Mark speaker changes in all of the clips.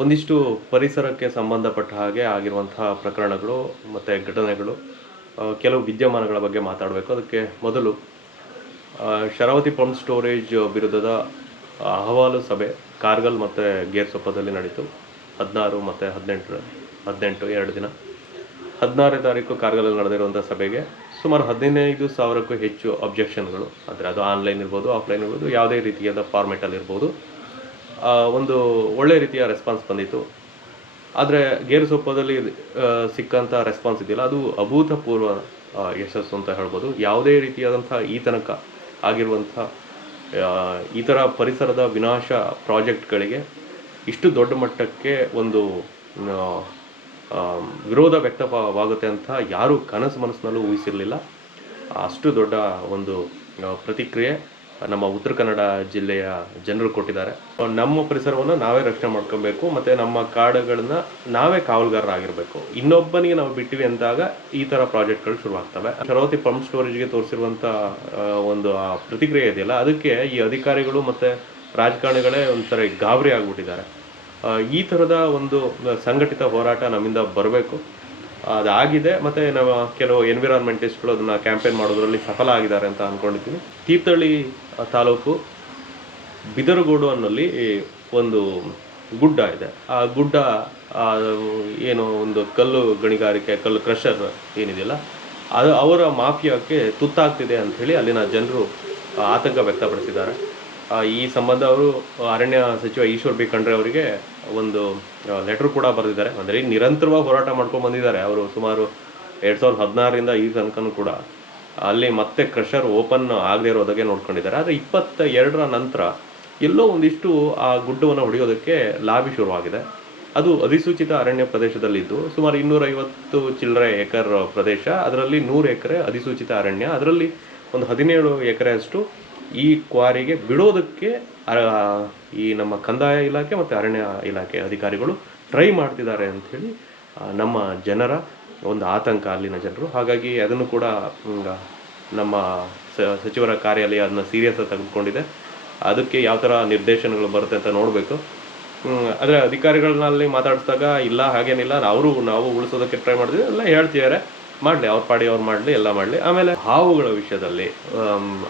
Speaker 1: ಒಂದಿಷ್ಟು ಪರಿಸರಕ್ಕೆ ಸಂಬಂಧಪಟ್ಟ ಹಾಗೆ ಆಗಿರುವಂತಹ ಪ್ರಕರಣಗಳು ಮತ್ತು ಘಟನೆಗಳು ಕೆಲವು ವಿದ್ಯಮಾನಗಳ ಬಗ್ಗೆ ಮಾತಾಡಬೇಕು. ಅದಕ್ಕೆ ಮೊದಲು ಶರಾವತಿ ಪಂಪ್ ಸ್ಟೋರೇಜ್ ವಿರುದ್ಧದ ಅಹವಾಲು ಸಭೆ ಕಾರ್ಗಲ್ ಮತ್ತು ಗೇರ್ಸೊಪ್ಪದಲ್ಲಿ ನಡೀತು. ಹದಿನಾರು ಮತ್ತು ಹದಿನೆಂಟು ಹದಿನೆಂಟು, ಎರಡು ದಿನ. ಹದಿನಾರನೇ ತಾರೀಕು ಕಾರ್ಗಲಲ್ಲಿ ನಡೆದಿರುವಂಥ ಸಭೆಗೆ ಸುಮಾರು ಹದಿನೈದು ಸಾವಿರಕ್ಕೂ ಹೆಚ್ಚು ಅಬ್ಜೆಕ್ಷನ್ಗಳು ಅಂದರೆ ಅದು ಆನ್ಲೈನ್ ಇರ್ಬೋದು ಆಫ್ಲೈನ್ ಇರ್ಬೋದು, ಯಾವುದೇ ರೀತಿಯಾದ ಫಾರ್ಮೆಟಲ್ಲಿ ಇರ್ಬೋದು. ಒಂದು ಒಳ್ಳೆ ರೀತಿಯ ರೆಸ್ಪಾನ್ಸ್ ಬಂದಿತ್ತು. ಆದರೆ ಗೇರು ಸೊಪ್ಪದಲ್ಲಿ ಸಿಕ್ಕಂಥ ರೆಸ್ಪಾನ್ಸ್ ಇದೆಯಲ್ಲ ಅದು ಅಭೂತಪೂರ್ವ ಯಶಸ್ಸು ಅಂತ ಹೇಳ್ಬೋದು. ಯಾವುದೇ ರೀತಿಯಾದಂಥ ಈ ತನಕ ಆಗಿರುವಂಥ ಈ ಥರ ಪರಿಸರದ ವಿನಾಶ ಪ್ರಾಜೆಕ್ಟ್ಗಳಿಗೆ ಇಷ್ಟು ದೊಡ್ಡ ಮಟ್ಟಕ್ಕೆ ಒಂದು ವಿರೋಧ ವ್ಯಕ್ತವಾಗುತ್ತೆ ಅಂತ ಯಾರೂ ಕನಸು ಮನಸ್ಸಿನಲ್ಲೂ ಊಹಿಸಿರಲಿಲ್ಲ. ಅಷ್ಟು ದೊಡ್ಡ ಒಂದು ಪ್ರತಿಕ್ರಿಯೆ. ನಮ್ಮ ಉತ್ತರ ಕನ್ನಡ ಜಿಲ್ಲೆಯ ಜನರು ಕೊಟ್ಟಿದ್ದಾರೆ. ನಮ್ಮ ಪರಿಸರವನ್ನು ನಾವೇ ರಕ್ಷಣೆ ಮಾಡ್ಕೊಬೇಕು, ಮತ್ತು ನಮ್ಮ ಕಾಡುಗಳನ್ನ ನಾವೇ ಕಾವಲುಗಾರರಾಗಿರಬೇಕು. ಇನ್ನೊಬ್ಬನಿಗೆ ನಾವು ಬಿಟ್ಟಿವಿ ಅಂದಾಗ ಈ ಥರ ಪ್ರಾಜೆಕ್ಟ್ಗಳು ಶುರುವಾಗ್ತವೆ. ಶರಾವತಿ ಪಂಪ್ ಸ್ಟೋರೇಜ್ಗೆ ತೋರಿಸಿರುವಂಥ ಒಂದು ಪ್ರತಿಕ್ರಿಯೆ ಇದೆಯಲ್ಲ, ಅದಕ್ಕೆ ಈ ಅಧಿಕಾರಿಗಳು ಮತ್ತು ರಾಜಕಾರಣಿಗಳೇ ಒಂಥರ ಗಾಬರಿ ಆಗಿಬಿಟ್ಟಿದ್ದಾರೆ. ಈ ಥರದ ಒಂದು ಸಂಘಟಿತ ಹೋರಾಟ ನಮ್ಮಿಂದ ಬರಬೇಕು. ಅದಾಗಿದೆ. ಮತ್ತು ನಾವು ಕೆಲವು ಎನ್ವಿರಾನ್ಮೆಂಟಿಸ್ಟ್ಗಳು ಅದನ್ನು ಕ್ಯಾಂಪೇನ್ ಮಾಡೋದ್ರಲ್ಲಿ ಸಫಲ ಆಗಿದ್ದಾರೆ ಅಂತ ಅಂದ್ಕೊಂಡಿದ್ದೀನಿ ತೀರ್ಥಹಳ್ಳಿ ತಾಲೂಕು ಬಿದರಗೋಡು ಅನ್ನೋಲ್ಲಿ ಒಂದು ಗುಡ್ಡ ಇದೆ. ಆ ಗುಡ್ಡ ಏನು ಒಂದು ಕಲ್ಲು ಗಣಿಗಾರಿಕೆ, ಕಲ್ಲು ಕ್ರಷರ್ ಏನಿದೆಯಲ್ಲ, ಅದು ಅವರ ಮಾಫಿಯಾಕ್ಕೆ ತುತ್ತಾಗ್ತಿದೆ ಅಂಥೇಳಿ ಅಲ್ಲಿನ ಜನರು ಆತಂಕ ವ್ಯಕ್ತಪಡಿಸಿದ್ದಾರೆ. ಈ ಸಂಬಂಧ ಅವರು ಅರಣ್ಯ ಸಚಿವ ಈಶ್ವರ್ ಬಿ ಅವರಿಗೆ ಒಂದು ಲೆಟರ್ ಕೂಡ ಬರೆದಿದ್ದಾರೆ. ಅಂದರೆ ನಿರಂತರವಾಗಿ ಹೋರಾಟ ಮಾಡ್ಕೊಂಡು ಬಂದಿದ್ದಾರೆ. ಅವರು ಸುಮಾರು ಎರಡು ಸಾವಿರದ ಹದಿನಾರರಿಂದ ಈ ತನಕನೂ ಕೂಡ. ಅಲ್ಲಿ ಮತ್ತೆ ಕ್ರಷರ್ ಓಪನ್ ಆಗದೆ ಇರೋದಕ್ಕೆ ನೋಡ್ಕೊಂಡಿದ್ದಾರೆ. ಆದರೆ ಇಪ್ಪತ್ತ ಎರಡರ ನಂತರ ಎಲ್ಲೋ ಒಂದಿಷ್ಟು ಆ ಗುಡ್ಡವನ್ನು ಹೊಡೆಯೋದಕ್ಕೆ ಲಾಬಿ ಶುರುವಾಗಿದೆ. ಅದು ಅಧಿಸೂಚಿತ ಅರಣ್ಯ ಪ್ರದೇಶದಲ್ಲಿದ್ದು, ಸುಮಾರು ಇನ್ನೂರೈವತ್ತು ಚಿಲ್ಲರೆ ಎಕರ್ ಪ್ರದೇಶ. ಅದರಲ್ಲಿ ನೂರು ಎಕರೆ ಅಧಿಸೂಚಿತ ಅರಣ್ಯ. ಅದರಲ್ಲಿ ಒಂದು ಹದಿನೇಳು ಎಕರೆಯಷ್ಟು ಈ ಕ್ವಾರಿಗೆ ಬಿಡೋದಕ್ಕೆ ಈ ನಮ್ಮ ಕಂದಾಯ ಇಲಾಖೆ ಮತ್ತು ಅರಣ್ಯ ಇಲಾಖೆ ಅಧಿಕಾರಿಗಳು ಟ್ರೈ ಮಾಡ್ತಿದ್ದಾರೆ ಅಂಥೇಳಿ ನಮ್ಮ ಜನರ ಒಂದು ಆತಂಕ ಅಲ್ಲಿನ ಜನರು. ಹಾಗಾಗಿ ಅದನ್ನು ಕೂಡ ನಮ್ಮ ಸಚಿವರ ಕಾರ್ಯಾಲಯ ಅದನ್ನ ಸೀರಿಯಸ್ ತೆಗೆದುಕೊಂಡಿದೆ. ಅದಕ್ಕೆ ಯಾವ ಥರ ನಿರ್ದೇಶನಗಳು ಬರುತ್ತೆ ಅಂತ ನೋಡಬೇಕು. ಆದರೆ ಅಧಿಕಾರಿಗಳನ್ನಲ್ಲಿ ಮಾತಾಡಿಸಿದಾಗ ಇಲ್ಲ, ಹಾಗೇನಿಲ್ಲ. ಅವರು, ನಾವು ಉಳಿಸೋದಕ್ಕೆ ಟ್ರೈ ಮಾಡಿದ್ವಿ ಎಲ್ಲ ಹೇಳ್ತಿದ್ದಾರೆ. ಮಾಡಲಿ, ಅವ್ರ ಪಾಡಿ ಅವ್ರು ಮಾಡಲಿ, ಎಲ್ಲ ಮಾಡಲಿ. ಆಮೇಲೆ ಹಾವುಗಳ ವಿಷಯದಲ್ಲಿ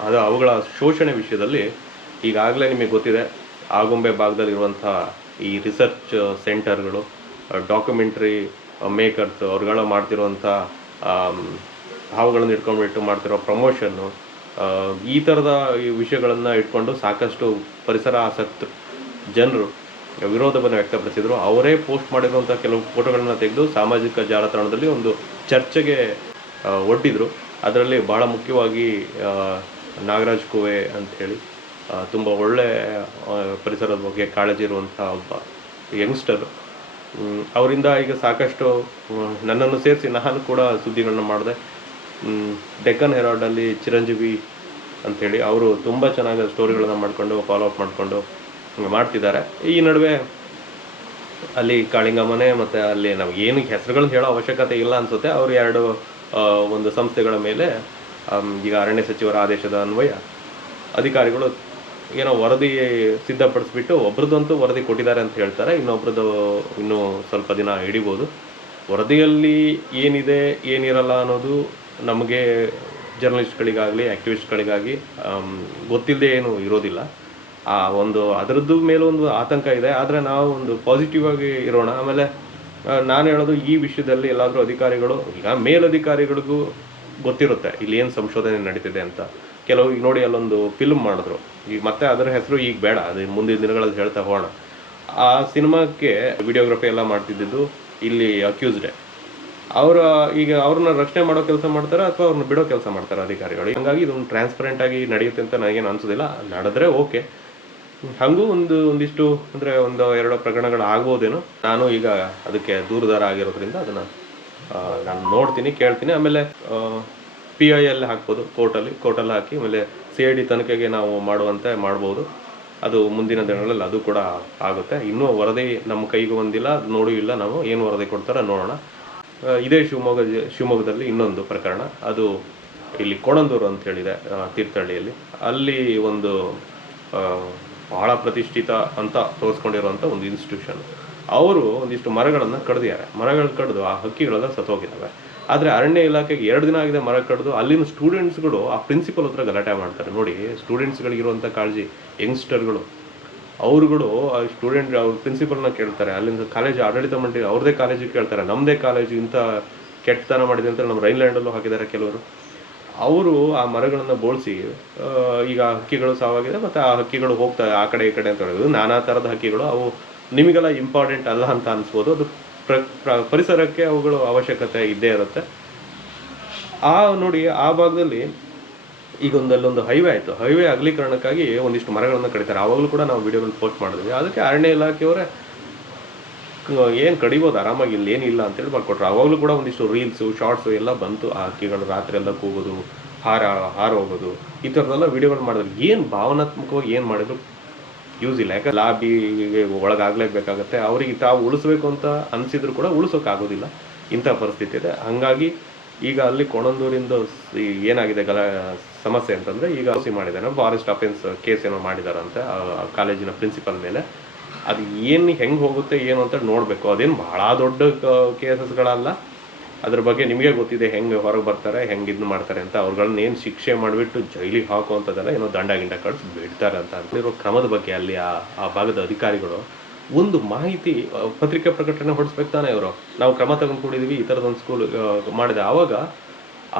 Speaker 1: ಅದು ಅವುಗಳ ಶೋಷಣೆ ವಿಷಯದಲ್ಲಿ ಈಗಾಗಲೇ ನಿಮಗೆ ಗೊತ್ತಿದೆ, ಆಗುಂಬೆ ಭಾಗದಲ್ಲಿರುವಂಥ ಈ ರಿಸರ್ಚ್ ಸೆಂಟರ್ಗಳು, ಡಾಕ್ಯುಮೆಂಟ್ರಿ ಮೇಕರ್ಸ್ ಅವ್ರುಗಳ ಮಾಡ್ತಿರುವಂಥ ಹಾವುಗಳನ್ನು ಹಾವುಗಳನ್ನು ಇಟ್ಕೊಂಡ್ಬಿಟ್ಟು ಮಾಡ್ತಿರೋ ಪ್ರಮೋಷನ್ನು ಈ ಥರದ ಈ ವಿಷಯಗಳನ್ನು ಇಟ್ಕೊಂಡು ಸಾಕಷ್ಟು ಪರಿಸರ ಆಸಕ್ತ ಜನರು ವಿರೋಧವನ್ನು ವ್ಯಕ್ತಪಡಿಸಿದರು. ಅವರೇ ಪೋಸ್ಟ್ ಮಾಡಿರುವಂಥ ಕೆಲವು ಫೋಟೋಗಳನ್ನು ತೆಗೆದು ಸಾಮಾಜಿಕ ಜಾಲತಾಣದಲ್ಲಿ ಒಂದು ಚರ್ಚೆಗೆ ಒಡ್ಡಿದರು. ಅದರಲ್ಲಿ ಬಹಳ ಮುಖ್ಯವಾಗಿ ನಾಗರಾಜ್ ಕುವೆ ಅಂಥೇಳಿ ತುಂಬ ಒಳ್ಳೆ ಪರಿಸರದ ಬಗ್ಗೆ ಕಾಳಜಿ ಇರುವಂಥ ಒಬ್ಬ ಯಂಗ್ಸ್ಟರ್ ಅವರಿಂದ ಈಗ ಸಾಕಷ್ಟು ನನ್ನನ್ನು ಸೇರಿಸಿ ನಾನು ಕೂಡ ಸುದ್ದಿಗಳನ್ನ ಮಾಡಿದೆ. ಡೆಕ್ಕನ್ ಹೆರಾಲ್ಡಲ್ಲಿ ಚಿರಂಜೀವಿ ಅಂಥೇಳಿ ಅವರು ತುಂಬ ಚೆನ್ನಾಗಿ ಸ್ಟೋರಿಗಳನ್ನು ಮಾಡಿಕೊಂಡು ಫಾಲೋ ಅಪ್ ಮಾಡಿಕೊಂಡು ಮಾಡ್ತಿದ್ದಾರೆ. ಈ ನಡುವೆ ಅಲ್ಲಿ ಕಾಳಿಂಗಮ್ಮನೆ ಮತ್ತು ಅಲ್ಲಿ ನಾವು ಏನು ಹೆಸರುಗಳನ್ನ ಹೇಳೋ ಅವಶ್ಯಕತೆ ಇಲ್ಲ ಅನಿಸುತ್ತೆ. ಅವರು ಎರಡು ಒಂದು ಸಂಸ್ಥೆಗಳ ಮೇಲೆ ಈಗ ಅರಣ್ಯ ಸಚಿವರ ಆದೇಶದ ಅನ್ವಯ ಅಧಿಕಾರಿಗಳು ಏನೋ ವರದಿ ಸಿದ್ಧಪಡಿಸ್ಬಿಟ್ಟು ಒಬ್ರದ್ದಂತೂ ವರದಿ ಕೊಟ್ಟಿದ್ದಾರೆ ಅಂತ ಹೇಳ್ತಾರೆ. ಇನ್ನೊಬ್ರದ್ದು ಇನ್ನೂ ಸ್ವಲ್ಪ ದಿನ ಹಿಡಿಬೋದು. ವರದಿಯಲ್ಲಿ ಏನಿದೆ, ಏನಿರಲ್ಲ ಅನ್ನೋದು ನಮಗೆ ಜರ್ನಲಿಸ್ಟ್ಗಳಿಗಾಗಲಿ ಆ್ಯಕ್ಟಿವಿಸ್ಟ್ಗಳಿಗಾಗಿ ಗೊತ್ತಿಲ್ಲದೆ ಏನು ಇರೋದಿಲ್ಲ. ಆ ಒಂದು ಅದರದ್ದು ಮೇಲೆ ಒಂದು ಆತಂಕ ಇದೆ, ಆದರೆ ನಾವು ಒಂದು ಪಾಸಿಟಿವ್ ಆಗಿ ಇರೋಣ. ಆಮೇಲೆ ನಾನು ಹೇಳೋದು ಈ ವಿಷಯದಲ್ಲಿ ಎಲ್ಲಾದರೂ ಅಧಿಕಾರಿಗಳು, ಈಗ ಮೇಲಧಿಕಾರಿಗಳಿಗೂ ಗೊತ್ತಿರುತ್ತೆ ಇಲ್ಲಿ ಏನು ಸಂಶೋಧನೆ ನಡೀತಿದೆ ಅಂತ. ಕೆಲವು ಈಗ ನೋಡಿ ಅಲ್ಲೊಂದು ಫಿಲ್ಮ್ ಮಾಡಿದ್ರು. ಈಗ ಮತ್ತೆ ಅದರ ಹೆಸರು ಈಗ ಬೇಡ, ಅದು ಮುಂದಿನ ದಿನಗಳಲ್ಲಿ ಹೇಳ್ತಾ ಹೋಗೋಣ. ಆ ಸಿನಿಮಾಕ್ಕೆ ವಿಡಿಯೋಗ್ರಫಿ ಎಲ್ಲ ಮಾಡ್ತಿದ್ದಿದ್ದು ಇಲ್ಲಿ ಅಕ್ಯೂಸ್ಡೆ ಅವರ, ಈಗ ಅವ್ರನ್ನ ರಕ್ಷಣೆ ಮಾಡೋ ಕೆಲಸ ಮಾಡ್ತಾರೆ ಅಥವಾ ಅವ್ರನ್ನ ಬಿಡೋ ಕೆಲಸ ಮಾಡ್ತಾರೆ ಅಧಿಕಾರಿಗಳು? ಹಂಗಾಗಿ ಇದೊಂದು ಟ್ರಾನ್ಸ್ಪರೆಂಟ್ ಆಗಿ ನಡೆಯುತ್ತೆ ಅಂತ ನನಗೇನು ಅನ್ಸೋದಿಲ್ಲ. ನಡೆದ್ರೆ ಓಕೆ ಹಾಗೂ ಒಂದು ಒಂದಿಷ್ಟು, ಅಂದರೆ ಒಂದು ಎರಡು ಪ್ರಕರಣಗಳು ಆಗ್ಬೋದೇನೋ. ನಾನು ಈಗ ಅದಕ್ಕೆ ದೂರದಾರ ಆಗಿರೋದ್ರಿಂದ ಅದನ್ನು ನಾನು ನೋಡ್ತೀನಿ, ಕೇಳ್ತೀನಿ. ಆಮೇಲೆ ಪಿ ಐ ಅಲ್ಲಿ ಹಾಕ್ಬೋದು, ಕೋರ್ಟಲ್ಲಿ. ಕೋರ್ಟಲ್ಲಿ ಹಾಕಿ, ಆಮೇಲೆ ಸಿ ಐ ಡಿ ತನಿಖೆಗೆ ನಾವು ಮಾಡುವಂತೆ ಮಾಡ್ಬೋದು. ಅದು ಮುಂದಿನ ದಿನಗಳಲ್ಲಿ ಅದು ಕೂಡ ಆಗುತ್ತೆ. ಇನ್ನೂ ವರದಿ ನಮ್ಮ ಕೈಗೆ ಬಂದಿಲ್ಲ ನೋಡೂ ಇಲ್ಲ ನಾವು. ಏನು ವರದಿ ಕೊಡ್ತಾರೋ ನೋಡೋಣ. ಇದೇ ಶಿವಮೊಗ್ಗ ಶಿವಮೊಗ್ಗದಲ್ಲಿ ಇನ್ನೊಂದು ಪ್ರಕರಣ. ಅದು ಇಲ್ಲಿ ಕೋಣಂದೂರು ಅಂತ ಹೇಳಿದೆ ತೀರ್ಥಹಳ್ಳಿಯಲ್ಲಿ. ಅಲ್ಲಿ ಒಂದು ಬಹಳ ಪ್ರತಿಷ್ಠಿತ ಅಂತ ತೋರಿಸ್ಕೊಂಡಿರುವಂಥ ಒಂದು ಇನ್ಸ್ಟಿಟ್ಯೂಷನ್ ಅವರು ಒಂದಿಷ್ಟು ಮರಗಳನ್ನು ಕಡ್ದಿದ್ದಾರೆ. ಮರಗಳು ಕಡ್ದು ಆ ಹಕ್ಕಿಗಳೆಲ್ಲ ಸತ್ತೋಗಿದ್ದಾವೆ. ಆದರೆ ಅರಣ್ಯ ಇಲಾಖೆಗೆ ಎರಡು ದಿನ ಆಗಿದೆ ಮರ ಕಡ್ದು. ಅಲ್ಲಿನ ಸ್ಟೂಡೆಂಟ್ಸ್ಗಳು ಆ ಪ್ರಿನ್ಸಿಪಲ್ ಹತ್ರ ಗಲಾಟೆ ಮಾಡ್ತಾರೆ. ನೋಡಿ ಸ್ಟೂಡೆಂಟ್ಸ್ಗಳಿಗಿರುವಂಥ ಕಾಳಜಿ ಯಂಗ್ಸ್ಟರ್ಗಳು ಅವರುಗಳು ಸ್ಟೂಡೆಂಟ್ ಅವ್ರ ಪ್ರಿನ್ಸಿಪಲ್ನ ಕೇಳ್ತಾರೆ. ಅಲ್ಲಿಂದ ಕಾಲೇಜ್ ಆಡಳಿತ ಮಂಡಳಿ ಅವ್ರದೇ ಕಾಲೇಜಿಗೆ ಕೇಳ್ತಾರೆ. ನಮ್ಮದೇ ಕಾಲೇಜು ಇಂಥ ಕೆಟ್ಟತನ ಮಾಡಿದೆ ಅಂತ ನಮ್ಮ ರೈನ್ಲ್ಯಾಂಡಲ್ಲೂ ಹಾಕಿದ್ದಾರೆ ಕೆಲವರು. ಅವರು ಆ ಮರಗಳನ್ನು ಬೋಳಿಸಿ ಈಗ ಹಕ್ಕಿಗಳು ಸಾವಾಗಿದೆ ಮತ್ತು ಆ ಹಕ್ಕಿಗಳು ಹೋಗ್ತಾ, ಆ ಕಡೆ, ಈ ಕಡೆ ಅಂತ ಹೇಳಿದ್ರು. ನಾನಾ ಥರದ ಹಕ್ಕಿಗಳು ಅವು ನಿಮಗೆಲ್ಲ ಇಂಪಾರ್ಟೆಂಟ್ ಅಲ್ಲ ಅಂತ ಅನಿಸ್ಬೋದು. ಅದು ಪ್ರ, ಪ್ರ- ಪರಿಸರಕ್ಕೆ ಅವುಗಳು ಅವಶ್ಯಕತೆ ಇದ್ದೇ ಇರುತ್ತೆ. ಆ ನೋಡಿ, ಆ ಭಾಗದಲ್ಲಿ ಈಗ ಒಂದು, ಅಲ್ಲೊಂದು ಹೈವೇ ಆಯಿತು. ಹೈವೇ ಅಗಲೀಕರಣಕ್ಕಾಗಿ ಒಂದಿಷ್ಟು ಮರಗಳನ್ನು ಕಡಿತಾರೆ. ಆವಾಗಲೂ ಕೂಡ ನಾವು ವಿಡಿಯೋಗಳನ್ನ ಪೋಸ್ಟ್ ಮಾಡಿದ್ವಿ. ಅದಕ್ಕೆ ಅರಣ್ಯ ಇಲಾಖೆಯವರೇ ಏನು ಕಡಿಬೋದು, ಆರಾಮಾಗಿ ಇಲ್ಲಿ ಏನಿಲ್ಲ ಅಂತೇಳಿ ಬರ್ಕೊಟ್ರು ಅವಾಗಲೂ ಕೂಡ ಒಂದಿಷ್ಟು ರೀಲ್ಸು ಶಾರ್ಟ್ಸು ಎಲ್ಲ ಬಂತು ಆ ಹಕ್ಕಿಗಳು ರಾತ್ರಿ ಎಲ್ಲ ಕೂಗೋದು, ಹಾರ ಹಾರ ಹೋಗೋದು, ಈ ಥರದ್ದೆಲ್ಲ ವೀಡಿಯೋಗಳು ಮಾಡಿದ್ರು. ಏನು ಭಾವನಾತ್ಮಕವಾಗಿ ಏನು ಮಾಡಿದ್ರು? ಯೂಸ್ ಇಲ್ಲ. ಯಾಕಂದ್ರೆ ಲಾಬಿಗೆ ಒಳಗಾಗಲೇಬೇಕಾಗತ್ತೆ. ಅವರಿಗೆ ತಾವು ಉಳಿಸ್ಬೇಕು ಅಂತ ಅನಿಸಿದ್ರು ಕೂಡ ಉಳಿಸೋಕ್ಕಾಗೋದಿಲ್ಲ ಇಂಥ ಪರಿಸ್ಥಿತಿ ಇದೆ. ಹಾಗಾಗಿ ಈಗ ಅಲ್ಲಿ ಕೊಣಂದೂರಿಂದ ಏನಾಗಿದೆ ಗಲ, ಸಮಸ್ಯೆ ಅಂತಂದರೆ ಈಗ ಮಾಡಿದ್ದಾನೆ. ಫಾರೆಸ್ಟ್ ಅಫೆನ್ಸ್ ಕೇಸ್ ಏನೋ ಮಾಡಿದಾರಂತೆ ಕಾಲೇಜಿನ ಪ್ರಿನ್ಸಿಪಲ್ ಮೇಲೆ. ಅದು ಏನು ಹೆಂಗೆ ಹೋಗುತ್ತೆ, ಏನು ಅಂತ ನೋಡಬೇಕು. ಅದೇನು ಭಾಳ ದೊಡ್ಡ ಕೇಸಸ್ಗಳಲ್ಲ ಅದ್ರ ಬಗ್ಗೆ ನಿಮಗೆ ಗೊತ್ತಿದೆ, ಹೆಂಗೆ ಹೊರಗೆ ಬರ್ತಾರೆ, ಹೆಂಗೆ ಇದನ್ನ ಮಾಡ್ತಾರೆ ಅಂತ. ಅವ್ರುಗಳನ್ನ ಏನು ಶಿಕ್ಷೆ ಮಾಡಿಬಿಟ್ಟು ಜೈಲಿಗೆ ಹಾಕುವಂಥದ್ದೆಲ್ಲ ಏನೋ ದಂಡ ಗಿಂಡ ಕಳಿಸಿ ಬಿಡ್ತಾರೆ ಅಂತ ಇರೋ ಕ್ರಮದ ಬಗ್ಗೆ ಅಲ್ಲಿ ಆ ಆ ಭಾಗದ ಅಧಿಕಾರಿಗಳು ಒಂದು ಮಾಹಿತಿ ಪತ್ರಿಕೆ ಪ್ರಕಟಣೆ ಹೊಡಿಸ್ಬೇಕು ತಾನೇ ಇವರು. ನಾವು ಕ್ರಮ ತಗೊಂಡ್ಕೊಂಡಿದೀವಿ, ಈ ಥರದೊಂದು ಸ್ಕೂಲ್ ಮಾಡಿದೆ. ಆವಾಗ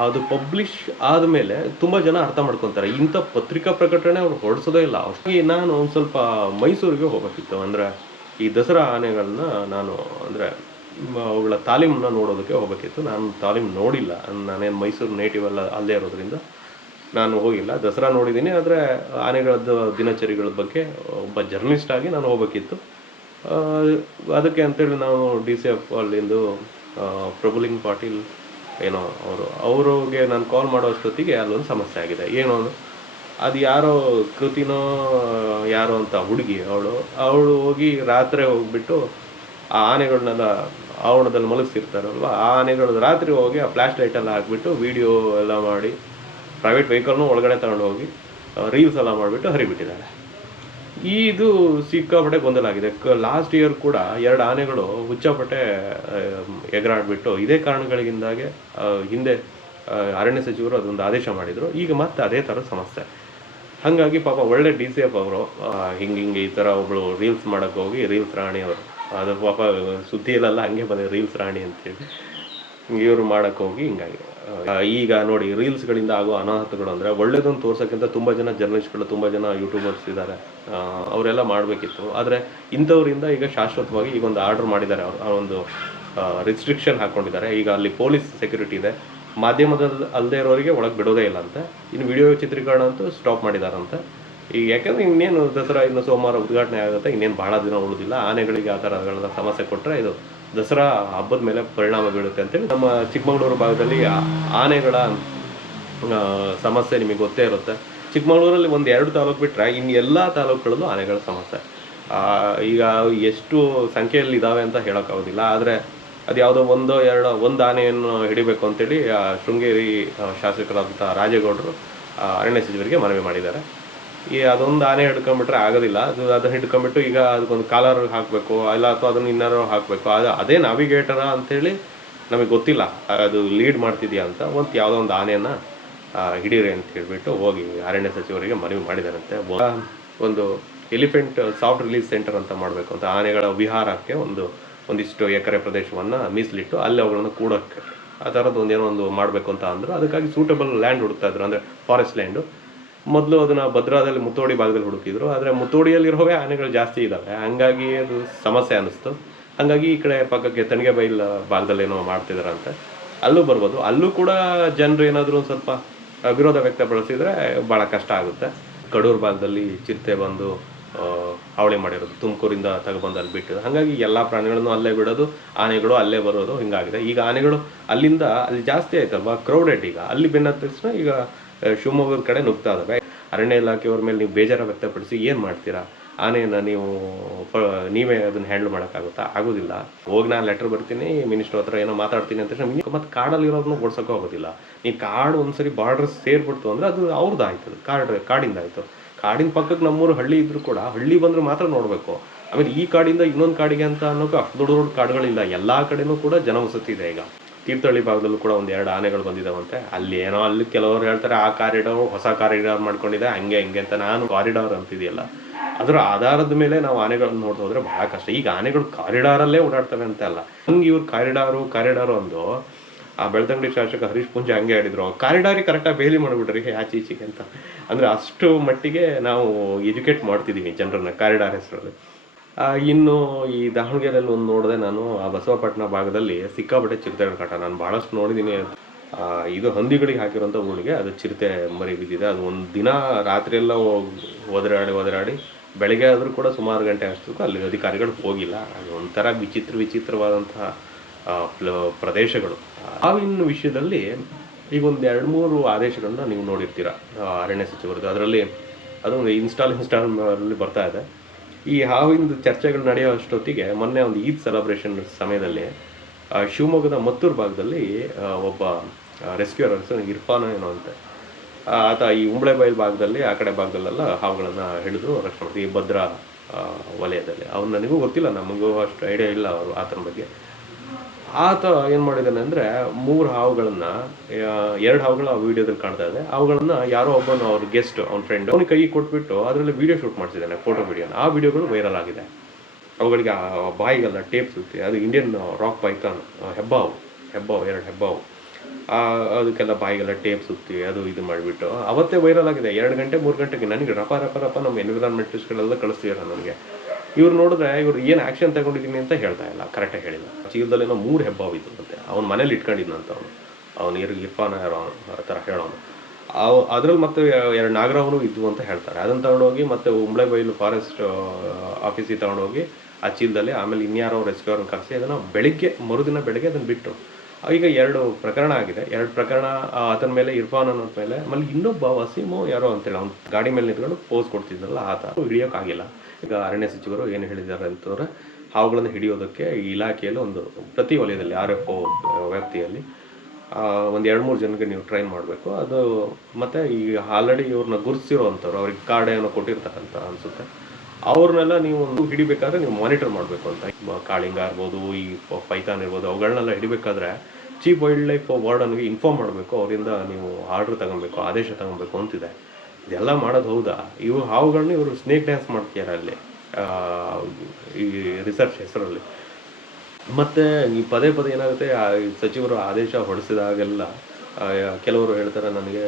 Speaker 1: ಅದು ಪಬ್ಲಿಷ್ ಆದಮೇಲೆ ತುಂಬ ಜನ ಅರ್ಥ ಮಾಡ್ಕೊತಾರೆ. ಇಂಥ ಪತ್ರಿಕಾ ಪ್ರಕಟಣೆ ಅವ್ರು ಹೊರಡಿಸೋದೇ ಇಲ್ಲ. ಅಷ್ಟಾಗಿ ನಾನು ಒಂದು ಸ್ವಲ್ಪ ಮೈಸೂರಿಗೆ ಹೋಗಬೇಕಿತ್ತು. ಅಂದರೆ ಈ ದಸರಾ ಆನೆಗಳನ್ನ ನಾನು, ಅಂದರೆ ಅವುಗಳ ತಾಲೀಮನ್ನ ನೋಡೋದಕ್ಕೆ ಹೋಗಬೇಕಿತ್ತು. ನಾನು ತಾಲೀಮ್ ನೋಡಿಲ್ಲ. ನಾನೇನು ಮೈಸೂರು ನೇಟಿವ್ ಅಲ್ಲ, ಅಲ್ಲೇ ಇರೋದ್ರಿಂದ ನಾನು ಹೋಗಿಲ್ಲ. ದಸರಾ ನೋಡಿದ್ದೀನಿ ಆದರೆ ಆನೆಗಳದ್ದು ದಿನಚರಿಗಳ ಬಗ್ಗೆ ಒಬ್ಬ ಜರ್ನಲಿಸ್ಟ್ ಆಗಿ ನಾನು ಹೋಗಬೇಕಿತ್ತು. ಅದಕ್ಕೆ ಅಂತೇಳಿ ನಾವು ಡಿ ಸಿ ಎಫ್ ಅಲ್ಲಿಂದು ಪ್ರಭುಲಿಂಗ್ ಪಾಟೀಲ್ ಏನೋ ಅವರು, ಅವ್ರಿಗೆ ನಾನು ಕಾಲ್ ಮಾಡೋ ಅಷ್ಟೊತ್ತಿಗೆ ಅಲ್ಲೊಂದು ಸಮಸ್ಯೆ ಆಗಿದೆ. ಏನೋ ಅದು? ಯಾರೋ ಕೃತಿನೋ, ಯಾರೋ ಅಂತ ಹುಡುಗಿ, ಅವಳು ಅವಳು ಹೋಗಿ ರಾತ್ರಿ ಹೋಗ್ಬಿಟ್ಟು ಆ ಆನೆಗಳನ್ನೆಲ್ಲ ಆವರಣದಲ್ಲಿ ಮಲಗಿಸಿರ್ತಾರಲ್ವ? ಆ ಆನೆಗಳು ರಾತ್ರಿ ಹೋಗಿ ಆ ಫ್ಲಾಶ್ ಲೈಟ್ ಎಲ್ಲ ಹಾಕ್ಬಿಟ್ಟು ವಿಡಿಯೋ ಎಲ್ಲ ಮಾಡಿ ಪ್ರೈವೇಟ್ ವೆಹಿಕಲ್ನೂ ಒಳಗಡೆ ತಗೊಂಡು ಹೋಗಿ ರೀಲ್ಸ್ ಎಲ್ಲ ಮಾಡಿಬಿಟ್ಟು ಹರಿಬಿಟ್ಟಿದ್ದಾರೆ. ಈ ಇದು ಸಿಕ್ಕಾಪಟ್ಟೆ ಗೊಂದಲ ಆಗಿದೆ ಲಾಸ್ಟ್ ಇಯರ್ ಕೂಡ ಎರಡು ಆನೆಗಳು ಹುಚ್ಚಾಪಟ್ಟೆ ಎಗರಾಡ್ಬಿಟ್ಟು ಇದೇ ಕಾರಣಗಳಿಂದಾಗೆ ಹಿಂದೆ ಅರಣ್ಯ ಸಚಿವರು ಅದೊಂದು ಆದೇಶ ಮಾಡಿದ್ರು. ಈಗ ಮತ್ತೆ ಅದೇ ಥರ ಸಮಸ್ಯೆ. ಹಾಗಾಗಿ ಪಾಪ ಒಳ್ಳೆ ಡಿ ಸಿ ಎಫ್ ಅವರು ಹಿಂಗೆ ಹಿಂಗೆ ಈ ಥರ ಒಬ್ಳು ರೀಲ್ಸ್ ಮಾಡೋಕ್ಕೆ ಹೋಗಿ ರೀಲ್ಸ್ ರಾಣಿ ಅವರು. ಅದು ಪಾಪ ಸುದ್ದಿಯಲ್ಲೆಲ್ಲ ಹಂಗೆ ಬಂದಿದೆ ರೀಲ್ಸ್ ರಾಣಿ ಅಂತೇಳಿ. ಇವರು ಮಾಡೋಕ್ಕೋಗಿ ಹೋಗಿ ಹಿಂಗಾಗಿ. ಆ, ಈಗ ನೋಡಿ ರೀಲ್ಸ್ಗಳಿಂದ ಆಗೋ ಅನಾಹುತಗಳು ಅಂದರೆ ಒಳ್ಳೇದನ್ನು ತೋರ್ಸೋಕ್ಕಿಂತ ತುಂಬ ಜನ ಜರ್ನಲಿಸ್ಟ್ಗಳು ತುಂಬ ಜನ ಯೂಟ್ಯೂಬರ್ಸ್ ಇದ್ದಾರೆ. ಅವರೆಲ್ಲ ಮಾಡಬೇಕಿತ್ತು. ಆದರೆ ಇಂಥವರಿಂದ ಈಗ ಶಾಶ್ವತವಾಗಿ ಈಗ ಒಂದು ಆರ್ಡರ್ ಮಾಡಿದ್ದಾರೆ ಅವರು. ಆ ಒಂದು ರಿಸ್ಟ್ರಿಕ್ಷನ್ ಹಾಕ್ಕೊಂಡಿದ್ದಾರೆ ಈಗ ಅಲ್ಲಿ ಪೊಲೀಸ್ ಸೆಕ್ಯೂರಿಟಿ ಇದೆ. ಮಾಧ್ಯಮದಲ್ಲಿ ಅಲ್ಲದೆ ಇರೋರಿಗೆ ಒಳಗೆ ಬಿಡೋದೇ ಇಲ್ಲ ಅಂತ. ಇನ್ನು ವಿಡಿಯೋ ಚಿತ್ರೀಕರಣ ಅಂತೂ ಸ್ಟಾಪ್ ಮಾಡಿದಾರಂತೆ ಈಗ ಯಾಕಂದ್ರೆ ಇನ್ನೇನು ದಸರಾ, ಇನ್ನು ಸೋಮವಾರ ಉದ್ಘಾಟನೆ ಆಗುತ್ತೆ. ಇನ್ನೇನು ಭಾಳ ದಿನ ಉಳಿದಿಲ್ಲ. ಆನೆಗಳಿಗೆ ಆ ಥರಗಳ ಸಮಸ್ಯೆ ಕೊಟ್ಟರೆ ಇದು ದಸರಾ ಹಬ್ಬದ ಮೇಲೆ ಪರಿಣಾಮ ಬೀಳುತ್ತೆ ಅಂತೇಳಿ ನಮ್ಮ ಚಿಕ್ಕಮಗಳೂರು ಭಾಗದಲ್ಲಿ ಆನೆಗಳ ಸಮಸ್ಯೆ ನಿಮಗೆ ಗೊತ್ತೇ ಇರುತ್ತೆ. ಚಿಕ್ಕಮಗಳೂರಲ್ಲಿ ಒಂದು ಎರಡು ತಾಲೂಕು ಬಿಟ್ಟರೆ ಇನ್ನು ಎಲ್ಲ ತಾಲೂಕುಗಳಲ್ಲೂ ಆನೆಗಳ ಸಮಸ್ಯೆ. ಈಗ ಎಷ್ಟು ಸಂಖ್ಯೆಯಲ್ಲಿ ಇದ್ದಾವೆ ಅಂತ ಹೇಳೋಕ್ಕಾಗೋದಿಲ್ಲ ಆದರೆ ಅದು ಯಾವುದೋ ಒಂದೋ ಎರಡೋ ಒಂದು ಆನೆಯನ್ನು ಹಿಡಿಬೇಕು ಅಂತೇಳಿ ಶೃಂಗೇರಿ ಶಾಸಕರಾದಂಥ ರಾಜೇಗೌಡರು ಅರಣ್ಯ ಸಚಿವರಿಗೆ ಮನವಿ ಮಾಡಿದ್ದಾರೆ. ಈ ಅದೊಂದು ಆನೆ ಹಿಡ್ಕೊಂಡ್ಬಿಟ್ರೆ ಆಗೋದಿಲ್ಲ. ಅದು ಅದನ್ನ ಹಿಡ್ಕೊಂಡ್ಬಿಟ್ಟು ಈಗ ಅದಕ್ಕೊಂದು ಕಾಲರ್ ಹಾಕಬೇಕು, ಇಲ್ಲ ಅಥವಾ ಅದನ್ನ ಇನ್ನಾರು ಹಾಕಬೇಕು. ಅದು ಅದೇ ನಾವಿಗೇಟರ ಅಂತೇಳಿ ನಮಗೆ ಗೊತ್ತಿಲ್ಲ. ಅದು ಲೀಡ್ ಮಾಡ್ತಿದ್ಯಾ ಅಂತ. ಒಂದು ಯಾವುದೋ ಒಂದು ಆನೆಯನ್ನು ಹಿಡೀರಿ ಅಂತ ಹೇಳಿಬಿಟ್ಟು ಹೋಗಿ ಅರಣ್ಯ ಸಚಿವರಿಗೆ ಮನವಿ ಮಾಡಿದಾರಂತೆ. ಒಂದು ಎಲಿಫೆಂಟ್ ಸಾಫ್ಟ್ ರಿಲೀಸ್ ಸೆಂಟರ್ ಅಂತ ಮಾಡಬೇಕು ಅಂತ. ಆನೆಗಳ ವಿಹಾರಕ್ಕೆ ಒಂದು, ಒಂದಿಷ್ಟು ಎಕರೆ ಪ್ರದೇಶವನ್ನು ಮೀಸಲಿಟ್ಟು ಅಲ್ಲಿ ಅವುಗಳನ್ನು ಕೂಡೋಕ್ಕೆ ಆ ಥರದ್ದು ಒಂದೇನೋ ಒಂದು ಮಾಡಬೇಕು ಅಂತ ಅಂದರು. ಅದಕ್ಕಾಗಿ ಸೂಟಬಲ್ ಲ್ಯಾಂಡ್ ಹುಡುಕ್ತಾ ಇದ್ರು. ಅಂದರೆ ಫಾರೆಸ್ಟ್ ಲ್ಯಾಂಡು ಮೊದಲು ಅದನ್ನ ಭದ್ರಾದಲ್ಲಿ ಮುತ್ತೋಡಿ ಭಾಗದಲ್ಲಿ ಹುಡುಕಿದ್ರು. ಆದರೆ ಮುತ್ತೋಡಿಯಲ್ಲಿರೋವೇ ಆನೆಗಳು ಜಾಸ್ತಿ ಇದ್ದಾವೆ ಹಂಗಾಗಿ ಅದು ಸಮಸ್ಯೆ ಅನ್ನಿಸ್ತು ಹಂಗಾಗಿ ಈ ಕಡೆ ಪಕ್ಕಕ್ಕೆ ತಣಿಗೆ ಬೈಲ್ ಭಾಗದಲ್ಲಿ ಏನೋ ಮಾಡ್ತಿದಾರಂತೆ. ಅಲ್ಲೂ ಬರ್ಬೋದು. ಅಲ್ಲೂ ಕೂಡ ಜನರು ಏನಾದರೂ ಒಂದು ಸ್ವಲ್ಪ ವಿರೋಧ ವ್ಯಕ್ತಪಡಿಸಿದ್ರೆ ಭಾಳ ಕಷ್ಟ ಆಗುತ್ತೆ. ಕಡೂರು ಭಾಗದಲ್ಲಿ ಚಿರತೆ ಬಂದು ಹಾವಳಿ ಮಾಡಿರೋದು. ತುಮಕೂರಿಂದ ತಗೊಬಂದು ಅಲ್ಲಿ ಬಿಟ್ಟಿದ್ದು. ಹಾಗಾಗಿ ಎಲ್ಲ ಪ್ರಾಣಿಗಳನ್ನು ಅಲ್ಲೇ ಬಿಡೋದು, ಆನೆಗಳು ಅಲ್ಲೇ ಬರೋದು ಹಿಂಗಾಗಿದೆ. ಈಗ ಆನೆಗಳು ಅಲ್ಲಿಂದ ಅಲ್ಲಿ ಜಾಸ್ತಿ ಆಯ್ತಲ್ವಾ? ಕ್ರೌಡೆಡ್ ಈಗ. ಅಲ್ಲಿ ಬೆನ್ನ ತಕ್ಷಣ ಈಗ ಶಿವಮೊಗ್ಗದ ಕಡೆ ನುಗ್ತಾ ಇದಾವೆ ಅರಣ್ಯ ಇಲಾಖೆಯವ್ರ ಮೇಲೆ ನೀವು ಬೇಜಾರ ವ್ಯಕ್ತಪಡಿಸಿ ಏನು ಮಾಡ್ತೀರಾ? ಆನೆಯನ್ನು ನೀವು ನೀವೇ ಅದನ್ನ ಹ್ಯಾಂಡಲ್ ಮಾಡೋಕ್ಕಾಗುತ್ತಾ? ಆಗೋದಿಲ್ಲ. ಹೋಗಿ ನಾನು ಲೆಟರ್ ಬರ್ತೀನಿ ಮಿನಿಸ್ಟರ್ ಹತ್ರ ಏನೋ ಮಾತಾಡ್ತೀನಿ ಅಂತ ನಿಮ್ಗೆ ಮತ್ತೆ ಕಾಡಲ್ಲಿರೋದನ್ನ ಓಡಿಸೋಕೆ ಆಗೋದಿಲ್ಲ. ನೀವು ಕಾಡು ಒಂದ್ಸರಿ ಬಾರ್ಡರ್ ಸೇರ್ಬಿಡ್ತು ಅಂದರೆ ಅದು ಅವ್ರದ್ದು ಆಯ್ತು ಕಾಡು, ಕಾಡಿಂದ ಆಯಿತು. ಕಾಡಿನ ಪಕ್ಕಕ್ಕೆ ನಮ್ಮೂರು ಹಳ್ಳಿ ಇದ್ರೂ ಕೂಡ ಹಳ್ಳಿ ಬಂದರೆ ಮಾತ್ರ ನೋಡಬೇಕು. ಆಮೇಲೆ ಈ ಕಾಡಿಂದ ಇನ್ನೊಂದು ಕಾಡಿಗೆ ಅಂತ ಅನ್ನೋಕೆ ಅಷ್ಟು ದೊಡ್ಡ ದೊಡ್ಡ ಕಾಡುಗಳಿಲ್ಲ. ಎಲ್ಲ ಕಡೆನೂ ಕೂಡ ಜನವಸತಿ ಇದೆ ಈಗ. ತೀರ್ಥಹಳ್ಳಿ ಭಾಗದಲ್ಲೂ ಕೂಡ ಒಂದು ಎರಡು ಆನೆಗಳು ಬಂದಿದ್ದಾವಂತೆ ಅಲ್ಲಿ ಏನೋ ಅಲ್ಲಿ ಕೆಲವರು ಹೇಳ್ತಾರೆ, ಆ ಕಾರಿಡಾರ್ ಹೊಸ ಕಾರಿಡಾರ್ ಮಾಡ್ಕೊಂಡಿದೆ, ಹಂಗೆ, ಹಿಂಗೆ ಅಂತ ನಾನು ಕಾರಿಡಾರ್ ಅಂತಿದೆಯಲ್ಲ. ಅದರ ಆಧಾರದ ಮೇಲೆ ನಾವು ಆನೆಗಳನ್ನ ನೋಡ್ತಾ ಹೋದ್ರೆ ಬಹಳ ಕಷ್ಟ. ಈಗ ಆನೆಗಳು ಕಾರಿಡಾರಲ್ಲೇ ಓಡಾಡ್ತವೆ ಅಂತ ಅಲ್ಲ. ಹಂಗೆ ಇವ್ರು ಕಾರಿಡಾರು ಕಾರಿಡಾರು ಅಂದು ಆ ಬೆಳ್ತಂಗಡಿ ಶಾಸಕ ಹರೀಶ್ ಪೂಂಜೆ ಹಂಗೆ ಹೇಳಿದ್ರು, ಕಾರಿಡಾರಿ ಕರೆಕ್ಟಾಗಿ ಬೇಲಿ ಮಾಡಿಬಿಡ್ರಿ ಆಚೆ ಈಚೆಗೆ ಅಂತ. ಅಂದ್ರೆ ಅಷ್ಟು ಮಟ್ಟಿಗೆ ನಾವು ಎಜುಕೇಟ್ ಮಾಡ್ತಿದ್ದೀವಿ ಜನರನ್ನ, ಕಾರಿಡಾರ್ ಹೆಸರಲ್ಲಿ. ಇನ್ನು ಈ ದಾವಣಗೆರೆಯಲ್ಲಿ ಒಂದು ನೋಡಿದೆ ನಾನು ಆ ಬಸವಪಟ್ಟಣ ಭಾಗದಲ್ಲಿ ಸಿಕ್ಕಾಪಟ್ಟೆ ಚಿರತೆ ಕಾಟ. ನಾನು ಭಾಳಷ್ಟು ನೋಡಿದ್ದೀನಿ ಆ, ಇದು ಹಂದಿಗಳಿಗೆ ಹಾಕಿರುವಂಥ ಊರಿಗೆ ಅದು ಚಿರತೆ ಮರಿ ಬಿದ್ದಿದೆ. ಅದು ಒಂದು ದಿನ ರಾತ್ರಿ ಎಲ್ಲ ಓದರಾಡಿ ಒದರಾಡಿ ಬೆಳಗ್ಗೆ ಆದರೂ ಕೂಡ ಸುಮಾರು ಗಂಟೆ ಅಷ್ಟಕ್ಕೂ ಅಲ್ಲಿ ಅಧಿಕಾರಿಗಳು ಹೋಗಿಲ್ಲ. ಅದು ಒಂಥರ ವಿಚಿತ್ರ ವಿಚಿತ್ರವಾದಂತಹ ಆ, ಪ್ರದೇಶಗಳು. ಹಾವಿನ ವಿಷಯದಲ್ಲಿ ಈಗ ಒಂದು ಎರಡು ಮೂರು ಆದೇಶಗಳನ್ನ ನೀವು ನೋಡಿರ್ತೀರ. ಆ, ಅರಣ್ಯ ಸಚಿವರದ್ದು. ಅದರಲ್ಲಿ ಅದೊಂದು ಇನ್ಸ್ಟಾಲ್ ಇನ್ಸ್ಟಾಲ್ ಅಲ್ಲಿ ಬರ್ತಾ ಇದೆ. ಈ ಹಾವಿಂದು ಚರ್ಚೆಗಳು ನಡೆಯೋ ಅಷ್ಟೊತ್ತಿಗೆ ಮೊನ್ನೆ ಒಂದು ಈದ್ ಸೆಲೆಬ್ರೇಷನ್ ಸಮಯದಲ್ಲಿ ಶಿವಮೊಗ್ಗದ ಮತ್ತೂರು ಭಾಗದಲ್ಲಿ ಒಬ್ಬ ರೆಸ್ಕ್ಯೂರ್ ಇರ್ಫಾನ್ ಏನೋ ಅಂತ ಆತ ಈ ಉಂಬಳೆ ಬಯಲು ಭಾಗದಲ್ಲಿ, ಆ ಕಡೆ ಭಾಗದಲ್ಲೆಲ್ಲ ಹಾವುಗಳನ್ನು ಹಿಡಿದು ರಕ್ಷಣೆ ಈ ಭದ್ರಾ ವಲಯದಲ್ಲಿ. ಅವ್ನು ನನಗೂ ಗೊತ್ತಿಲ್ಲ, ನಮಗೂ ಅಷ್ಟು ಐಡಿಯಾ ಇಲ್ಲ ಅವರು ಆತನ ಬಗ್ಗೆ. ಆತ ಏನು ಮಾಡಿದ್ದಾನೆ ಅಂದರೆ ಮೂರು ಹಾವುಗಳನ್ನ ಎರಡು ಹಾವುಗಳು ಆ ವಿಡಿಯೋದಲ್ಲಿ ಕಾಣ್ತಾ ಇದೆ. ಅವುಗಳನ್ನ ಯಾರೋ ಒಬ್ಬನು ಅವ್ರ ಗೆಸ್ಟ್ ಅವ್ನ ಫ್ರೆಂಡ್ ಅವ್ನಿಗೆ ಕೈ ಕೊಟ್ಬಿಟ್ಟು ಅದರಲ್ಲಿ ವಿಡಿಯೋ ಶೂಟ್ ಮಾಡ್ತಿದ್ದಾನೆ ಫೋಟೋ ವಿಡಿಯೋನ ಆ ವಿಡಿಯೋಗಳು ವೈರಲ್ ಆಗಿದೆ. ಅವುಗಳಿಗೆ ಆ ಬಾಯಿಗೆಲ್ಲ ಟೇಪ್ ಸುತ್ತಿ, ಅದು ಇಂಡಿಯನ್ ರಾಕ್ ಪೈಥಾನ್ ಹೆಬ್ಬಾವು ಹೆಬ್ಬಾವು, ಎರಡು ಹೆಬ್ಬಾವು. ಅದಕ್ಕೆಲ್ಲ ಬಾಯಿಗೆಲ್ಲ ಟೇಪ್ ಸುತ್ತಿ, ಅದು ಇದು ಮಾಡಿಬಿಟ್ಟು, ಅವತ್ತೇ ವೈರಲ್ ಆಗಿದೆ. ಎರಡು ಗಂಟೆ, ಮೂರು ಗಂಟೆಗೆ ನನಗೆ ರಪ ರಪ ರಪ ನಮ್ಮ ಎನ್ವಿರಾನ್ಮೆಂಟಿಸ್ಟ್ಗಳೆಲ್ಲ ಕಳಿಸ್ತೀರ ನನಗೆ ಇವ್ರು ನೋಡಿದ್ರೆ ಇವ್ರು ಏನು ಆ್ಯಕ್ಷನ್ ತಗೊಂಡಿದ್ದೀನಿ ಅಂತ ಹೇಳ್ತಾ ಇಲ್ಲ ಕರೆಕ್ಟಾಗಿ ಹೇಳಿಲ್ಲ. ಚೀಲದಲ್ಲೇನೋ ಮೂರು ಹೆಬ್ಬಾವು ಇದ್ದದಂತೆ ಅವ್ನ ಮನೇಲಿ ಇಟ್ಕೊಂಡಿದ್ನಂತ ಅವನು. ಅವನು ಇರ್ ಇರ್ಫಾನ ಯಾರೋ ಆ ಥರ ಹೇಳೋನು. ಅವು ಅದ್ರಲ್ಲಿ ಮತ್ತೆ ಎರಡು ನಾಗರವನು ಇದ್ವು ಅಂತ ಹೇಳ್ತಾರೆ. ಅದನ್ನು ತಗೊಂಡೋಗಿ ಮತ್ತೆ ಉಂಬಳೆ ಬೈಲು ಫಾರೆಸ್ಟ್ ಆಫೀಸಿಗೆ ತಗೊಂಡೋಗಿ ಆ ಚೀಲದಲ್ಲಿ ಆಮೇಲೆ ಇನ್ಯಾರೋ ರೆಸ್ಕ್ಯೂರ್ನ ಕರೆಸಿ ಅದನ್ನು ಬೆಳಿಗ್ಗೆ, ಮರುದಿನ ಬೆಳಿಗ್ಗೆ ಅದನ್ನು ಬಿಟ್ಟರು ಈಗ ಎರಡು ಪ್ರಕರಣ ಆಗಿದೆ. ಎರಡು ಪ್ರಕರಣ ಆತನ ಮೇಲೆ, ಇರ್ಫಾನ್ ಅನ್ನೋದ ಮೇಲೆ. ಆಮೇಲೆ ಇನ್ನೊಬ್ಬ ವಸೀಮು ಯಾರೋ ಅಂತೇಳಿ, ಅವ್ನು ಗಾಡಿ ಮೇಲೆ ನಿಂತ್ಕೊಂಡು ಪೋಸ್ ಕೊಡ್ತಿದ್ರಲ್ಲ ಆತ. ಹಿಡಿಯೋಕ್ಕಾಗಿಲ್ಲ. ಈಗ ಅರಣ್ಯ ಸಚಿವರು ಏನು ಹೇಳಿದ್ದಾರೆ ಅಂತಂದರೆ ಹಾವುಗಳನ್ನು ಹಿಡಿಯೋದಕ್ಕೆ ಈ ಇಲಾಖೆಯಲ್ಲಿ ಒಂದು ಪ್ರತಿ ವಲಯದಲ್ಲಿ, ಆರ್ ಎಫ್ ಒ ವ್ಯಾಪ್ತಿಯಲ್ಲಿ ಒಂದು ಎರಡು ಮೂರು ಜನಕ್ಕೆ ನೀವು ಟ್ರೈನ್ ಮಾಡಬೇಕು. ಅದು ಮತ್ತು ಈ ಆಲ್ರೆಡಿ ಇವ್ರನ್ನ ಗುರುತಿಸಿರೋವಂಥವ್ರು, ಅವ್ರಿಗೆ ಕಾರ್ಡ್ ಏನೋ ಕೊಟ್ಟಿರ್ತಕ್ಕಂಥ ಅನಿಸುತ್ತೆ. ಅವ್ರನ್ನೆಲ್ಲ ನೀವು ಒಂದು ಹಿಡಿಬೇಕಾದ್ರೆ ನೀವು ಮಾನಿಟರ್ ಮಾಡಬೇಕು ಅಂತ. ಕಾಳಿಂಗ ಇರ್ಬೋದು ಈ ಪೈಥಾನ್ ಇರ್ಬೋದು, ಅವುಗಳನ್ನೆಲ್ಲ ಹಿಡಿಬೇಕಾದ್ರೆ ಚೀಫ್ ವೈಲ್ಡ್ ಲೈಫ್ ವಾರ್ಡನ್ಗೆ ಇನ್ಫಾರ್ಮ್ ಮಾಡಬೇಕು. ಅವರಿಂದ ನೀವು ಆರ್ಡ್ರ್ ತಗೊಬೇಕು, ಆದೇಶ ತಗೊಬೇಕು ಅಂತಿದೆ. ಇದೆಲ್ಲ ಮಾಡೋದು ಹೌದಾ? ಇವು ಹಾವುಗಳನ್ನ ಇವರು ಸ್ನೇಕ್ ಡ್ಯಾನ್ಸ್ ಮಾಡ್ತಿದ್ದಾರೆ ಅಲ್ಲಿ ಈ ರಿಸರ್ಚ್ ಹೆಸರಲ್ಲಿ. ಮತ್ತು ಈ ಪದೇ ಪದೇ ಏನಾಗುತ್ತೆ ಸಚಿವರು ಆದೇಶ ಹೊಡೆಸಿದಾಗೆಲ್ಲ ಕೆಲವರು ಹೇಳ್ತಾರೆ ನನಗೆ,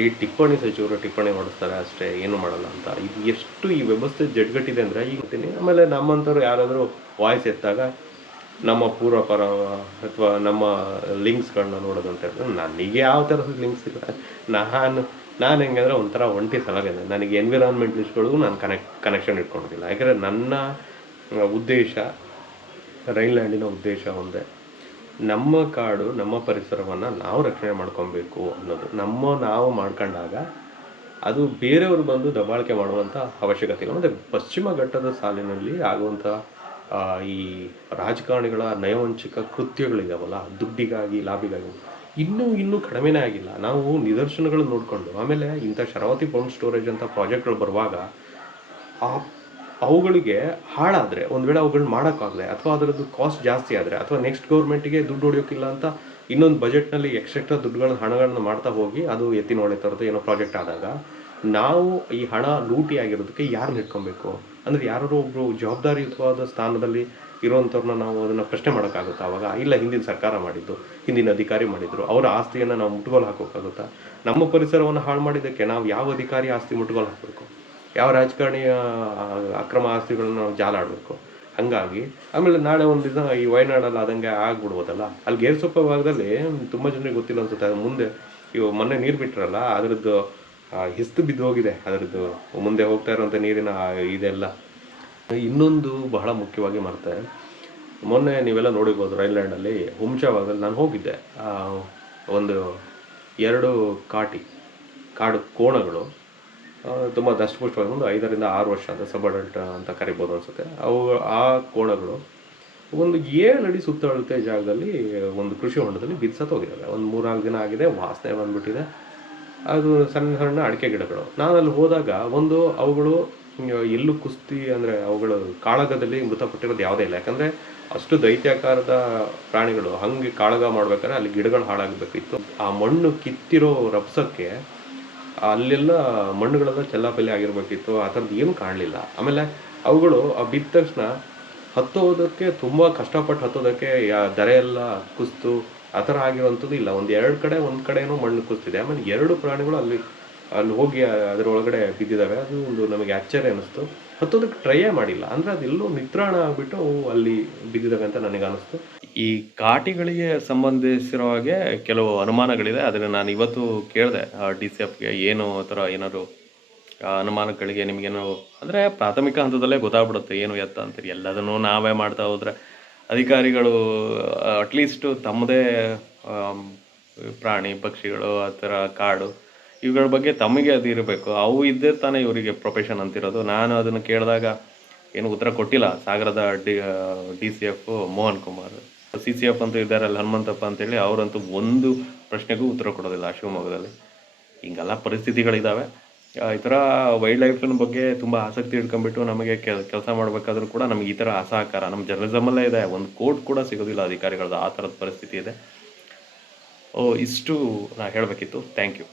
Speaker 1: ಈ ಟಿಪ್ಪಣಿ ಸಚಿವರು ಟಿಪ್ಪಣಿ ಹೊಡೆಸ್ತಾರೆ ಅಷ್ಟೇ, ಏನು ಮಾಡಲ್ಲ ಅಂತ. ಇದು ಎಷ್ಟು ಈ ವ್ಯವಸ್ಥೆ ಜಡ್ಗಟ್ಟಿದೆ ಅಂದರೆ ಹೇಳ್ತೀನಿ ಆಮೇಲೆ ನಮ್ಮಂಥವ್ರು ಯಾರಾದರೂ ವಾಯ್ಸ್ ಎತ್ತಾಗ, ನಮ್ಮ ಪೂರ್ವ ಪರ ಅಥವಾ ನಮ್ಮ ಲಿಂಕ್ಸ್ಗಳನ್ನ ನೋಡೋದು ಅಂತ ಹೇಳಿದ್ರೆ, ನನಗೆ ಯಾವ ಥರದ ಲಿಂಕ್ಸ್ ಇಲ್ಲ ನಾನು ನಾನು ಹೆಂಗಂದ್ರೆ ಒಂಥರ ಒಂಟಿ ಸಲಗೇನೆ ನನಗೆ ಎನ್ವಿರಾನ್ಮೆಂಟಲಿಸ್ಟ್ಗಳಿಗೂ ನಾನು ಕನೆಕ್ಟ್ ಕನೆಕ್ಷನ್ ಇಟ್ಕೊಂಡಿಲ್ಲ ಯಾಕಂದರೆ ನನ್ನ ಉದ್ದೇಶ ಉದ್ದೇಶ ರೈನ್ಲ್ಯಾಂಡಿನ ಉದ್ದೇಶ ಒಂದೇ. ನಮ್ಮ ಕಾಡು, ನಮ್ಮ ಪರಿಸರವನ್ನು ನಾವು ರಕ್ಷಣೆ ಮಾಡ್ಕೊಬೇಕು ಅನ್ನೋದು. ನಮ್ಮ ನಾವು ಮಾಡ್ಕೊಂಡಾಗ ಅದು ಬೇರೆಯವರು ಬಂದು ದಬ್ಬಾಳಿಕೆ ಮಾಡುವಂಥ ಅವಶ್ಯಕತೆ ಇಲ್ಲ. ಮತ್ತು ಪಶ್ಚಿಮ ಘಟ್ಟದ ಸಾಲಿನಲ್ಲಿ ಆಗುವಂಥ ಈ ರಾಜಕಾರಣಿಗಳ ನಯವಂಚಿಕ ಕೃತ್ಯಗಳಿದಾವಲ್ಲ, ದುಡ್ಡಿಗಾಗಿ, ಲಾಭಿಗಾಗಿ ಇನ್ನೂ ಇನ್ನೂ ಕಡಿಮೆನೇ ಆಗಿಲ್ಲ. ನಾವು ನಿದರ್ಶನಗಳನ್ನು ನೋಡಿಕೊಂಡು, ಆಮೇಲೆ ಇಂಥ ಶರಾವತಿ ಪೌಂಡ್ ಸ್ಟೋರೇಜ್ ಅಂತ ಪ್ರಾಜೆಕ್ಟ್ಗಳು ಬರುವಾಗ, ಆ ಅವುಗಳಿಗೆ ಹಾಳಾದರೆ, ಒಂದು ವೇಳೆ ಅವುಗಳನ್ನ ಮಾಡೋಕ್ಕಾಗಲೇ, ಅಥವಾ ಅದರದ್ದು ಕಾಸ್ಟ್ ಜಾಸ್ತಿ ಆದರೆ, ಅಥವಾ ನೆಕ್ಸ್ಟ್ ಗೌರ್ಮೆಂಟಿಗೆ ದುಡ್ಡು ಹೊಡೆಯೋಕ್ಕಿಲ್ಲ ಅಂತ ಇನ್ನೊಂದು ಬಜೆಟ್ನಲ್ಲಿ ಎಕ್ಸ್ಟ್ರಾ ದುಡ್ಡುಗಳನ್ನ, ಹಣಗಳನ್ನ ಮಾಡ್ತಾ ಹೋಗಿ ಅದು ಎತ್ತಿನ ಒಳ್ಳೆ ಥರದ್ದು ಏನೋ ಪ್ರಾಜೆಕ್ಟ್ ಆದಾಗ, ನಾವು ಈ ಹಣ ಲೂಟಿ ಆಗಿರೋದಕ್ಕೆ ಯಾರನ್ನ ಇಟ್ಕೊಬೇಕು ಅಂದರೆ ಯಾರೋ ಒಬ್ಬರು ಜವಾಬ್ದಾರಿಯುತವಾದ ಸ್ಥಾನದಲ್ಲಿ ಇರುವಂಥವ್ರನ್ನ ನಾವು ಅದನ್ನು ಪ್ರಶ್ನೆ ಮಾಡೋಕ್ಕಾಗುತ್ತಾ? ಅವಾಗ, ಇಲ್ಲ, ಹಿಂದಿನ ಸರ್ಕಾರ ಮಾಡಿದ್ದು, ಹಿಂದಿನ ಅಧಿಕಾರಿ ಮಾಡಿದ್ರು, ಅವರ ಆಸ್ತಿಯನ್ನು ನಾವು ಮುಟ್ಗೋಲು ಹಾಕೋಕ್ಕಾಗುತ್ತಾ? ನಮ್ಮ ಪರಿಸರವನ್ನು ಹಾಳು ಮಾಡಿದ್ದಕ್ಕೆ ನಾವು ಯಾವ ಅಧಿಕಾರಿ ಆಸ್ತಿ ಮುಟ್ಗೋಲು ಹಾಕಬೇಕು? ಯಾವ ರಾಜಕಾರಣಿಯ ಅಕ್ರಮ ಆಸ್ತಿಗಳನ್ನು ನಾವು ಜಾಲಾಡಬೇಕು ಹಂಗಾಗಿ, ಆಮೇಲೆ ನಾಳೆ ಒಂದು ದಿನ ಈ ವಯನಾಡಲ್ಲಿ ಆದಂಗೆ ಆಗ್ಬಿಡ್ಬೋದಲ್ಲ? ಅಲ್ಲಿ ಗೇರ್ಸೊಪ್ಪ ಭಾಗದಲ್ಲಿ ತುಂಬ ಜನರಿಗೆ ಗೊತ್ತಿಲ್ಲ ಅನ್ಸುತ್ತೆ. ಅದು ಮುಂದೆ ಇವು ಮೊನ್ನೆ ನೀರು ಬಿಟ್ಟರಲ್ಲ ಅದರದ್ದು ಹಿಸ್ತು ಬಿದ್ದು ಹೋಗಿದೆ. ಅದರದ್ದು ಮುಂದೆ ಹೋಗ್ತಾ ಇರುವಂಥ ನೀರಿನ ಇದೆಲ್ಲ. ಇನ್ನೊಂದು ಬಹಳ ಮುಖ್ಯವಾಗಿ ಮರ್ತೆ ಮೊನ್ನೆ ನೀವೆಲ್ಲ ನೋಡಿರ್ಬೋದು ರೈಲ್ಯಾಂಡಲ್ಲಿ ಹುಂಚಾ ಭಾಗದಲ್ಲಿ ನಾನು ಹೋಗಿದ್ದೆ. ಒಂದು ಎರಡು ಕಾಟಿ, ಕಾಡು ಕೋಣಗಳು ತುಂಬ ದಷ್ಟಪುಷ್ಟವಾಗಿ ಒಂದು ಐದರಿಂದ ಆರು ವರ್ಷ ಅಂತ ಸಬ್ ಅಂತ ಕರಿಬೋದು ಅನ್ಸುತ್ತೆ. ಅವು, ಆ ಕೋಣಗಳು ಒಂದು ಏಳು ಅಡಿ ಸುತ್ತಳತೆ ಜಾಗದಲ್ಲಿ ಒಂದು ಕೃಷಿ ಹೊಂಡದಲ್ಲಿ ಬಿದ್ದು ಸತ್ತೋಗಿದ್ದಾವೆ ಒಂದು ಮೂರ್ನಾಲ್ಕು ದಿನ ಆಗಿದೆ, ವಾಸನೆ ಬಂದ್ಬಿಟ್ಟಿದೆ. ಅದು ಸಣ್ಣ ಸಣ್ಣ ಅಡಿಕೆ ಗಿಡಗಳು. ನಾನು ಅಲ್ಲಿ ಹೋದಾಗ ಒಂದು ಅವುಗಳು ಎಲ್ಲೂ ಕುಸ್ತಿ ಅಂದರೆ ಅವುಗಳು ಕಾಳಗದಲ್ಲಿ ಮೃತಪಟ್ಟಿರೋದು ಯಾವುದೇ ಇಲ್ಲ. ಯಾಕಂದರೆ ಅಷ್ಟು ದೈತ್ಯಾಕಾರದ ಪ್ರಾಣಿಗಳು ಹಂಗೆ ಕಾಳಗ ಮಾಡ್ಬೇಕಾದ್ರೆ ಅಲ್ಲಿ ಗಿಡಗಳು ಹಾಳಾಗಬೇಕಿತ್ತು. ಆ ಮಣ್ಣು ಕಿತ್ತಿರೋ ರಭಸಕ್ಕೆ ಅಲ್ಲೆಲ್ಲ ಮಣ್ಣುಗಳೆಲ್ಲ ಚೆಲ್ಲಾಪಲ್ಲಿ ಆಗಿರ್ಬೇಕಿತ್ತು. ಆ ಥರದ್ದು ಏನು ಕಾಣಲಿಲ್ಲ. ಆಮೇಲೆ ಅವುಗಳು ಆ ಬಿದ್ದ ತಕ್ಷಣ ಹತ್ತೋದಕ್ಕೆ ತುಂಬ ಕಷ್ಟಪಟ್ಟು ಹತ್ತೋದಕ್ಕೆ ಯಾ ದರೆ ಎಲ್ಲ ಕುಸ್ತು ಆ ಥರ ಆಗಿರುವಂಥದ್ದು ಇಲ್ಲ. ಒಂದು ಎರಡು ಕಡೆ, ಒಂದು ಕಡೆಯೂ ಮಣ್ಣು ಕುಸ್ತಿದೆ. ಆಮೇಲೆ ಎರಡು ಪ್ರಾಣಿಗಳು ಅಲ್ಲಿ ಅಲ್ಲಿ ಹೋಗಿ ಅದರ ಒಳಗಡೆ ಬಿದ್ದಿದ್ದಾವೆ. ಅದು ಒಂದು ನಮಗೆ ಆಶ್ಚರ್ಯ ಅನ್ನಿಸ್ತು ಹತ್ತೋದಕ್ಕೆ ಟ್ರೈಯೇ ಮಾಡಿಲ್ಲ. ಅಂದರೆ ಅದೆಲ್ಲೋ ನಿತ್ರಾಣ ಆಗಿಬಿಟ್ಟು ಅಲ್ಲಿ ಬಿದ್ದಿದ್ದಾವೆ ಅಂತ ನನಗೆ ಅನಿಸ್ತು. ಈ ಕಾಟಿಗಳಿಗೆ ಸಂಬಂಧಿಸಿರೋ ಹಾಗೆ ಕೆಲವು ಅನುಮಾನಗಳಿದೆ. ಅದನ್ನು ನಾನು ಇವತ್ತು ಕೇಳಿದೆ. ಡಿ ಸಿ ಎಫ್ಗೆ ಏನು ಥರ ಏನಾದ್ರು ಅನುಮಾನಗಳಿಗೆ ನಿಮಗೇನು, ಅಂದರೆ ಪ್ರಾಥಮಿಕ ಹಂತದಲ್ಲೇ ಗೊತ್ತಾಗ್ಬಿಡುತ್ತೆ. ಏನು ಎತ್ತ ಅಂತೀರಿ ಎಲ್ಲದನ್ನೂ ನಾವೇ ಮಾಡ್ತಾ ಹೋದರೆ ಅಧಿಕಾರಿಗಳು, ಅಟ್ಲೀಸ್ಟು ತಮ್ಮದೇ ಪ್ರಾಣಿ, ಪಕ್ಷಿಗಳು, ಆ ಥರ ಕಾಡು ಇವುಗಳ ಬಗ್ಗೆ ತಮಗೆ ಅದು ಇರಬೇಕು. ಅವು ಇದ್ದೇ ತಾನೇ ಇವರಿಗೆ ಪ್ರೊಫೆಷನ್ ಅಂತಿರೋದು. ನಾನು ಅದನ್ನು ಕೇಳಿದಾಗ ಏನು ಉತ್ತರ ಕೊಟ್ಟಿಲ್ಲ. ಸಾಗರದ D D C F Mohan Kumar. C C F ಅಂತ ಇದ್ದಾರೆ ಅಲ್ಲಿ ಹನುಮಂತಪ್ಪ ಅಂತೇಳಿ ಅವರಂತೂ ಒಂದು ಪ್ರಶ್ನೆಗೂ ಉತ್ತರ ಕೊಡೋದಿಲ್ಲ ಶಿವಮೊಗ್ಗದಲ್ಲಿ. ಹಿಂಗೆಲ್ಲ ಪರಿಸ್ಥಿತಿಗಳಿದ್ದಾವೆ ಈ ಥರ ವೈಲ್ಡ್ ಲೈಫಿನ ಬಗ್ಗೆ ತುಂಬ ಆಸಕ್ತಿ ಇಟ್ಕೊಂಡ್ಬಿಟ್ಟು ನಮಗೆ ಕೆಲಸ ಮಾಡಬೇಕಾದ್ರೂ ಕೂಡ ನಮಗೆ ಈ ಥರ ಅಸಹಕಾರ ನಮ್ಮ ಜರ್ನಲಿಸಮಲ್ಲೇ ಇದೆ. ಒಂದು ಕೋರ್ಟ್ ಕೂಡ ಸಿಗೋದಿಲ್ಲ ಅಧಿಕಾರಿಗಳದ್ದು. ಆ ಥರದ ಪರಿಸ್ಥಿತಿ ಇದೆ. ಇಷ್ಟು ನಾ ಹೇಳಬೇಕಿತ್ತು. Thank you